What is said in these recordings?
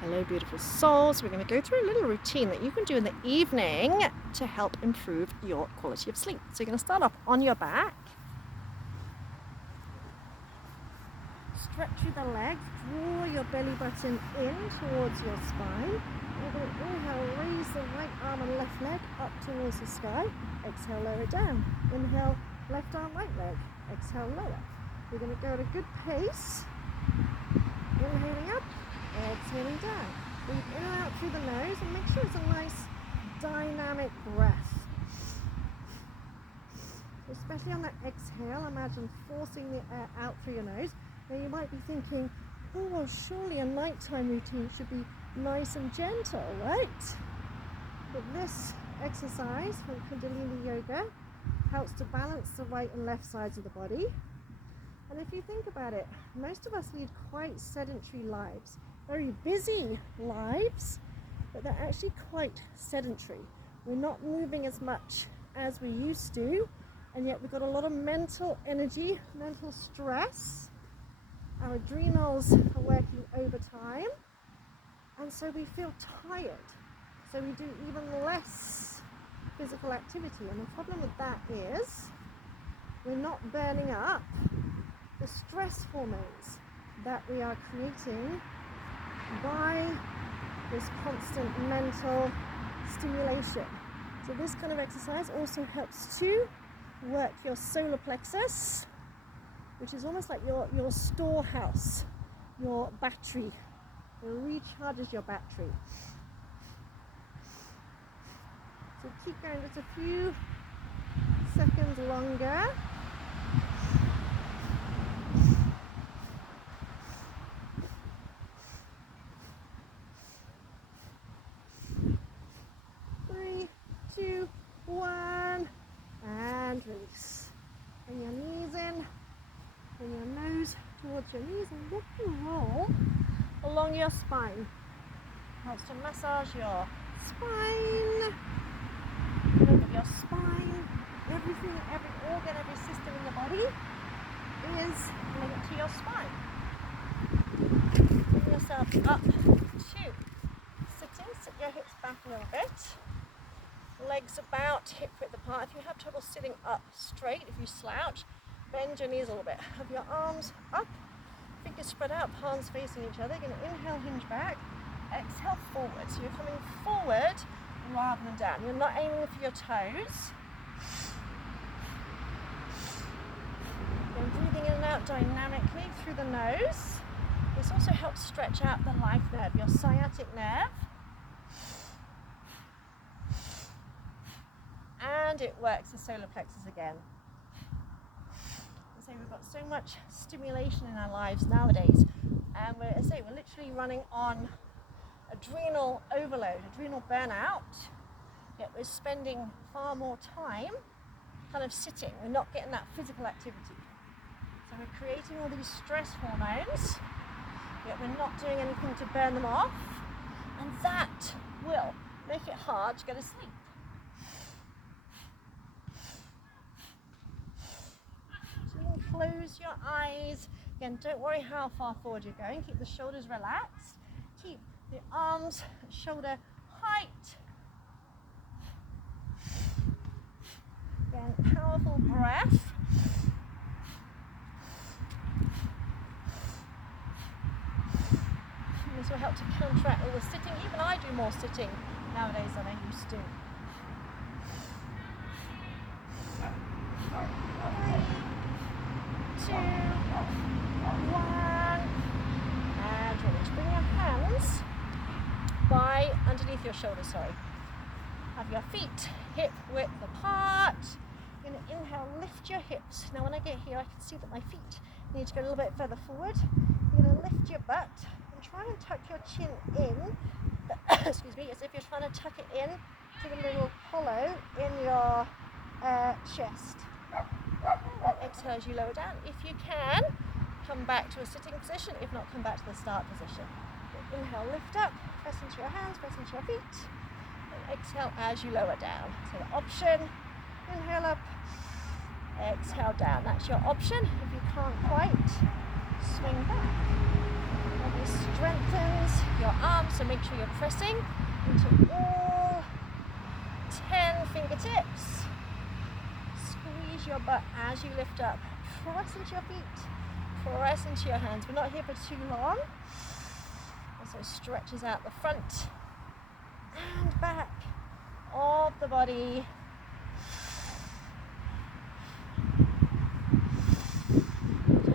Hello, beautiful souls. We're going to go through a little routine that you can do in the evening to help improve your quality of sleep. So you're going to start off on your back. Stretch through the legs. Draw your belly button in towards your spine. You're going to inhale, raise the right arm and left leg up towards the sky. Exhale, lower down. Inhale, left arm, right leg. Exhale, lower. We're going to go at a good pace. Inhaling up. Exhaling down. Breathe in and out through the nose and make sure it's a nice dynamic breath. Especially on that exhale, imagine forcing the air out through your nose. Now you might be thinking, oh well, surely a nighttime routine should be nice and gentle, right? But this exercise from Kundalini Yoga helps to balance the right and left sides of the body. And if you think about it, most of us lead quite sedentary lives. Very busy lives, but they're actually quite sedentary. We're not moving as much as we used to, and yet we've got a lot of mental energy, mental stress. Our adrenals are working overtime, and so we feel tired. So we do even less physical activity, and the problem with that is we're not burning up the stress hormones that we are creating by this constant mental stimulation. So this kind of exercise also helps to work your solar plexus, which is almost like your storehouse, your battery. It recharges your battery. So keep going just a few seconds longer. Release. Bring your knees in, bring your nose towards your knees and rock and roll along your spine. Helps to massage your spine. Look at your spine. Everything, every organ, every system in the body is linked to your spine. Bring yourself up to sitting. Sit your hips back a little bit. Legs about hip width apart. If you have trouble sitting up straight, if you slouch, bend your knees a little bit. Have your arms up, fingers spread out, palms facing each other. You're going to inhale, hinge back, exhale forward. So you're coming forward rather than down. You're not aiming for your toes. Then breathing in and out dynamically through the nose. This also helps stretch out the life nerve, your sciatic nerve. And it works the solar plexus again. So we've got so much stimulation in our lives nowadays, and we're literally running on adrenal overload, adrenal burnout, yet we're spending far more time kind of sitting. We're not getting that physical activity. So we're creating all these stress hormones, yet we're not doing anything to burn them off, and that will make it hard to go to sleep. Close your eyes. Again, don't worry how far forward you're going. Keep the shoulders relaxed. Keep the arms shoulder height. Again, powerful breath. And this will help to counteract all the sitting. Even I do more sitting nowadays than I used to. 2, 1, and release. Bring your hands by underneath your shoulders, Have your feet hip width apart. You're going to inhale, lift your hips. Now when I get here, I can see that my feet need to go a little bit further forward. You're going to lift your butt and try and tuck your chin in, excuse me, as if you're trying to tuck it in to the little hollow in your chest. And exhale as you lower down. If you can, come back to a sitting position. If not, come back to the start position. Inhale, lift up, press into your hands, press into your feet. And exhale as you lower down. So the option, inhale up, exhale down. That's your option. If you can't quite, swing back. And this strengthens your arms, So make sure you're pressing into all 10 fingertips. Squeeze your butt as you lift up. Press into your feet. Press into your hands. We're not here for too long. Also stretches out the front and back of the body.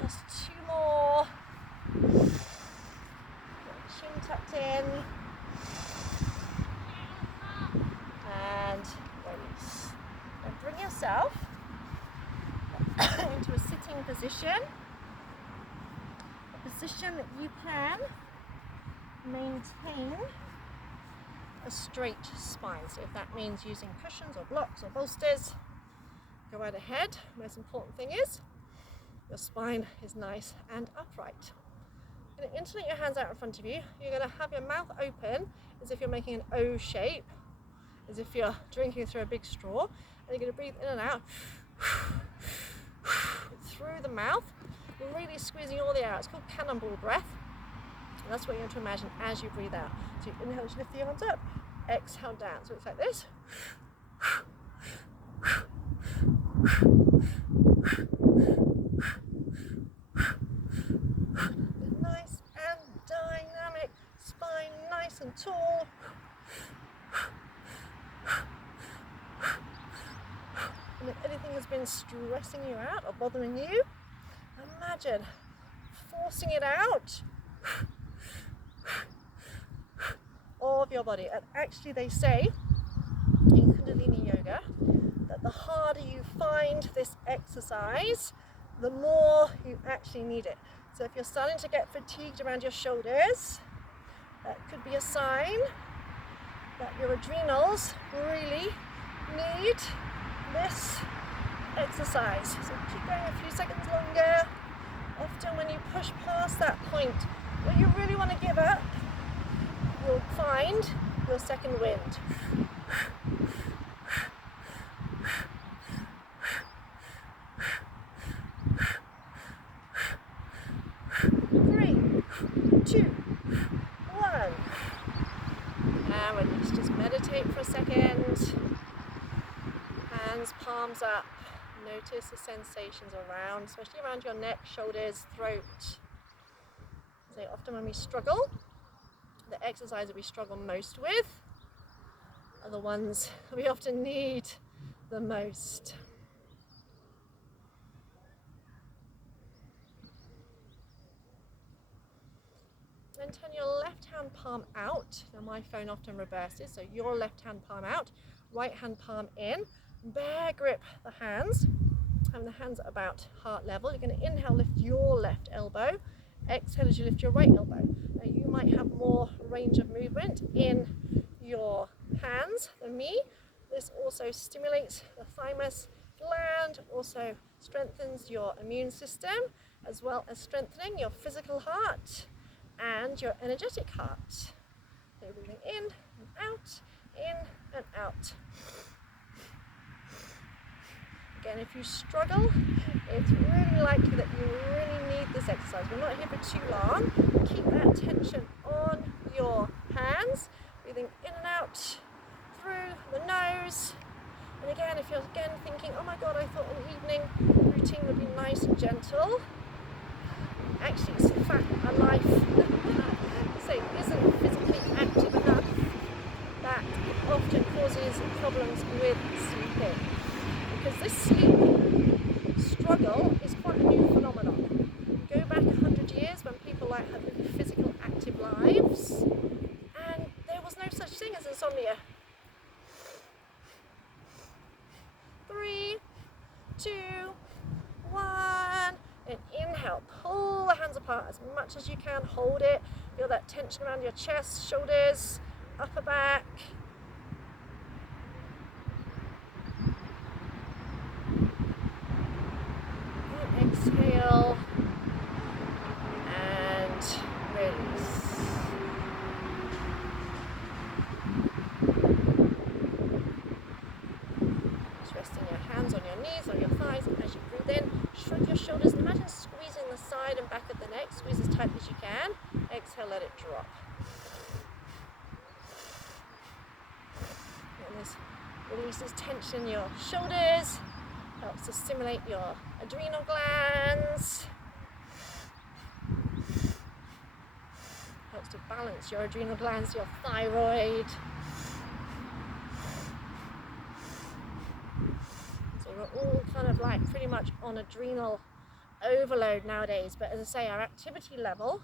Just 2 more. Chin tucked in. And release. And bring yourself into a sitting position. A position that you can maintain a straight spine. So if that means using cushions or blocks or bolsters, go right ahead. Most important thing is your spine is nice and upright. You're going to interlink your hands out in front of you. You're going to have your mouth open as if you're making an O shape, as if you're drinking through a big straw. And you're going to breathe in and out through the mouth, really squeezing all the air out. It's called cannonball breath. And that's what you're going to imagine as you breathe out. So you inhale, you lift your arms up, exhale down. So it's like this. Nice and dynamic, spine nice and tall. And if anything has been stressing you out or bothering you, imagine forcing it out of your body. And actually they say in Kundalini Yoga that the harder you find this exercise, the more you actually need it. So if you're starting to get fatigued around your shoulders, that could be a sign that your adrenals really need this exercise. So keep going a few seconds longer. Often when you push past that point where you really want to give up, you'll find your second wind. 3, 2, 1. And release. Just meditate for a second. Hands, palms up. Notice the sensations around, especially around your neck, shoulders, throat. So often when we struggle, the exercise that we struggle most with are the ones we often need the most. Then turn your left hand palm out. Now my phone often reverses, so your left hand palm out, right hand palm in. Bear grip the hands, having the hands at about heart level. You're going to inhale, lift your left elbow. Exhale as you lift your right elbow. Now you might have more range of movement in your hands than me. This also stimulates the thymus gland, also strengthens your immune system, as well as strengthening your physical heart and your energetic heart. So breathing in and out, in and out. Again, if you struggle, it's really likely that you really need this exercise. We're not here for too long. Keep that tension on your hands, breathing in and out through the nose. And again, if you're again thinking, oh my God, I thought an evening routine would be nice and gentle. Actually, it's the fact that our life isn't physically active enough that often causes problems with sleeping. Because this sleep struggle is quite a new phenomenon. Go back 100 years when people had really physical active lives, and there was no such thing as insomnia. 3, 2, 1, and inhale. Pull the hands apart as much as you can. Hold it. Feel that tension around your chest, shoulders, upper back. And exhale and release. Just resting your hands on your knees, on your thighs, and as you breathe in, shrug your shoulders and imagine squeezing the side and back of the neck. Squeeze as tight as you can. Exhale, let it drop. releases tension in your shoulders, helps to stimulate your adrenal glands, helps to balance your adrenal glands, your thyroid. So we're all kind of like pretty much on adrenal overload nowadays, but as I say, our activity level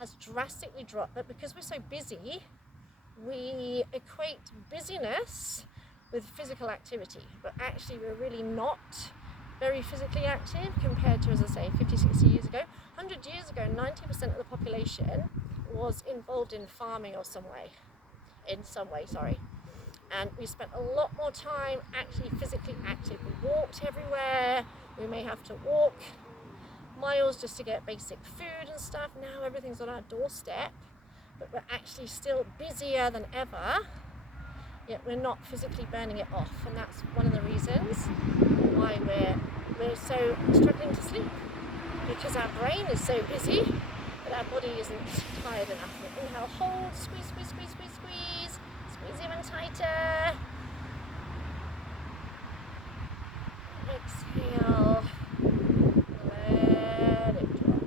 has drastically dropped, but because we're so busy, we equate busyness with physical activity, but actually we're really not very physically active compared to, as I say, 50, 60 years ago. 100 years ago, 90% of the population was involved in farming or in some way, and we spent a lot more time actually physically active. We walked everywhere. We may have to walk miles just to get basic food and stuff. Now everything's on our doorstep, but we're actually still busier than ever, yet we're not physically burning it off, and that's one of the reasons why we're so struggling to sleep, because our brain is so busy but our body isn't tired enough. Inhale, hold, squeeze, squeeze, squeeze, squeeze, squeeze, squeeze even tighter. Exhale. Let it drop.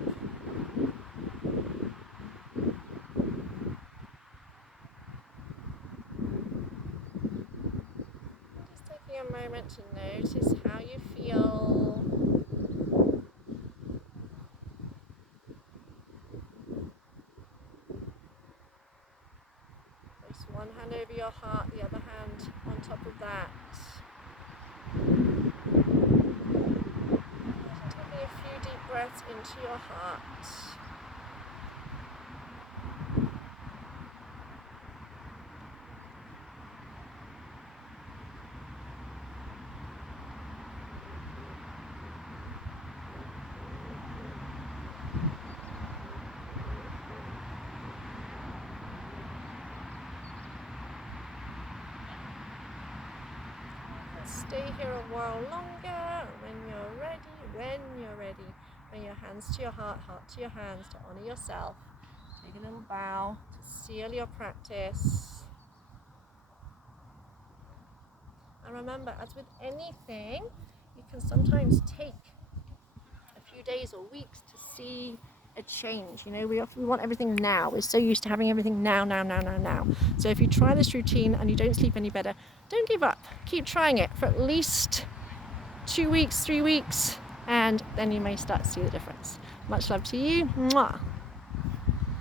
Just taking a moment to notice how you feel. Place one hand over your heart, the other hand on top of that. Taking a few deep breaths into your heart. Stay here a while longer. When you're ready, bring your hands to your heart to your hands to honor yourself. Take a little bow to seal your practice. And remember, as with anything, you can sometimes take a few days or weeks to see a change. You know, we want everything now. We're so used to having everything now. So if you try this routine and you don't sleep any better, don't give up. Keep trying it for at least 2 weeks, 3 weeks, and then you may start to see the difference. Much love to you. Mwah.